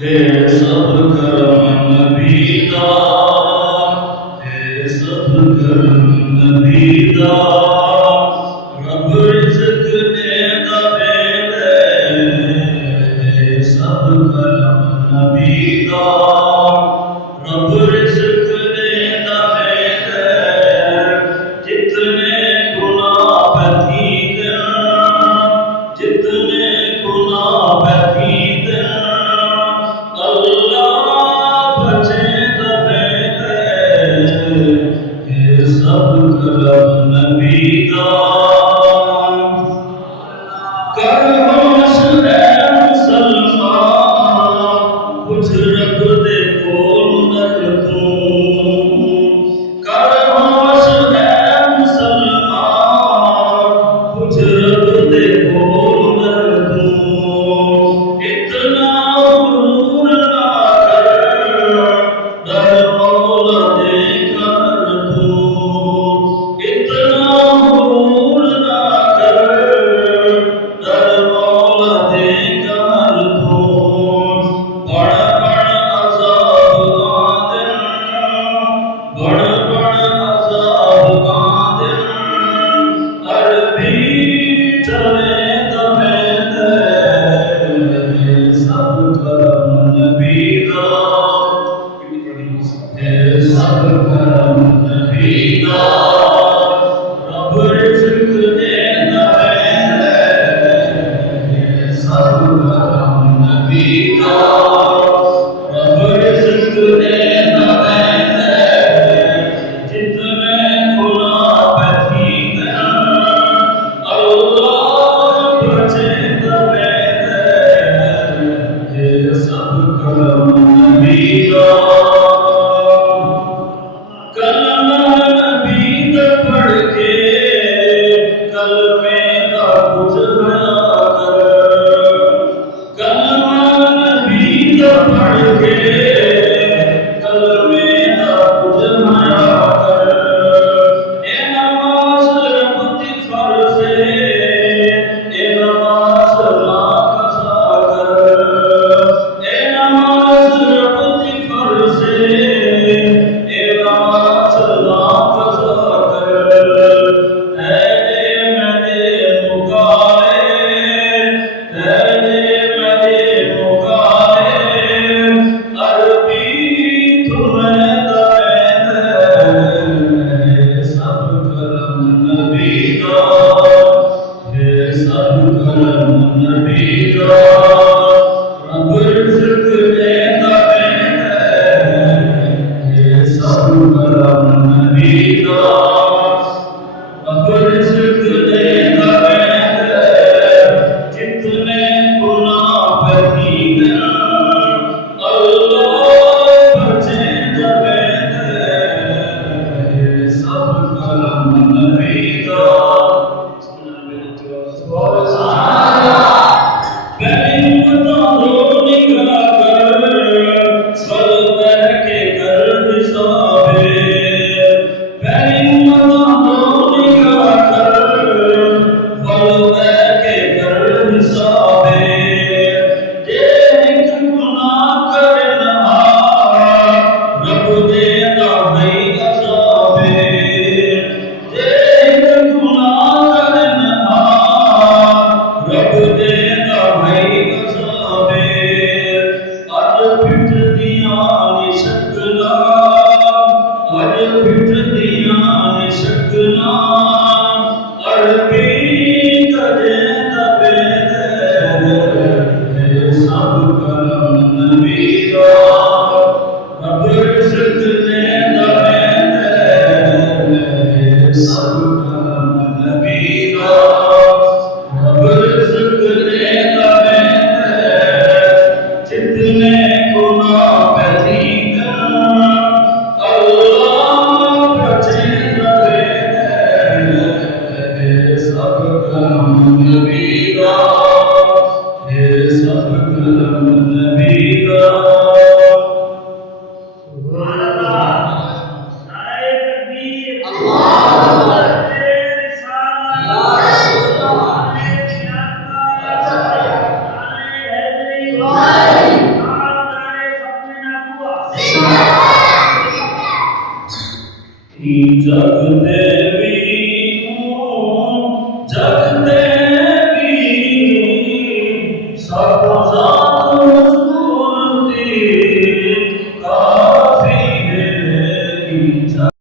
हे सब करम नबी दा, हे सब करम नबी दा, रब रिज़्क़ देंदा वेंदे। हे सब करम नबी दा, रब रिज़्क़ देंदा वेंदे। जितने गुनाह थींदे, जितने गुनाह थींदे, सब करम नबी दा। कर होश ऐ मुसलमान, कुछ रब दे कोल डर तूं। कर होश ऐ मुसलमान, कुछ रब दे कोल डर तूं। इतना गुरूर ना कर, डर मौला दे कर तूं। इतना गुरूर ना कर, डर मौला दे कर तूं। बड़ बड़ अज़ाब आंदे, बड़ बड़ अज़ाब आंदे, अरबी चले दवेंदे। सब करम नबी दा, हे सब करम नबी दा, रब रिज़्क़ देंदा वेंदे। हे सब करम नबी दा, रब रिज़्क़ देंदा वेंदे। जितने गुनाह थींदे, अल्लाह बचेंदा वेंदे। हे सब करम नबी दा। कलमा नबी दा पढ़ के, कलमे दा कुछ हया कर। कलमा नबी दा पढ़ के, कलमे दा कुछ हया कर। ए नमाज़ रब दी फ़र्ज़ है, ए नमाज़ ना कज़ा कर। ए नमाज़ रब दी फ़र्ज़ है, ए नमाज़ ना कज़ा कर। तेरे मेरे मुकाए, तेरे मेरे मुकाए, अरबी तुम्हें दवेंदे। सब करम नबी दा, हे सब करम नबी दा, रब रिज़्क़ देंदा वेंदे। हे सब करम नबी दा, रब रिज़्क़ देंदा वेंदे। जितने गुनाह थींदे, अल्लाह बचेंदा वेंदे। हे सब करम नबी दा। पहली उम्मतां निगाह कर, सल बैठ के कर हिसाबे। पहली उम्मतां निगाह कर, सल बैठ के कर हिसाबे। जे एक गुनाह करे ना, रब देंदा है अज़ाबे। जे एक गुनाह करे ना, रब देंदा है अज़ाबे। अज पिटदियां ने शकलां, अज पिटदियां ने शकलां, अरबी देंदा वेंदे। हे सब करम नबी दा, रब रिज़्क़ देंदा वेंदे। हे सब करम नबी दा, रब रिज़्क़ देंदा वेंदे। जितने गुनाह थींदे, अल्लाह बचेंदा वेंदे। हे सब करम नबी दा, हे सब करम नबी दा। सुभान अल्लाह। नारे तकबीर, अल्लाहु अकबर। नारे रिसालत, नारे क़ियामत, नारे हैदरी। जग देवी जग दे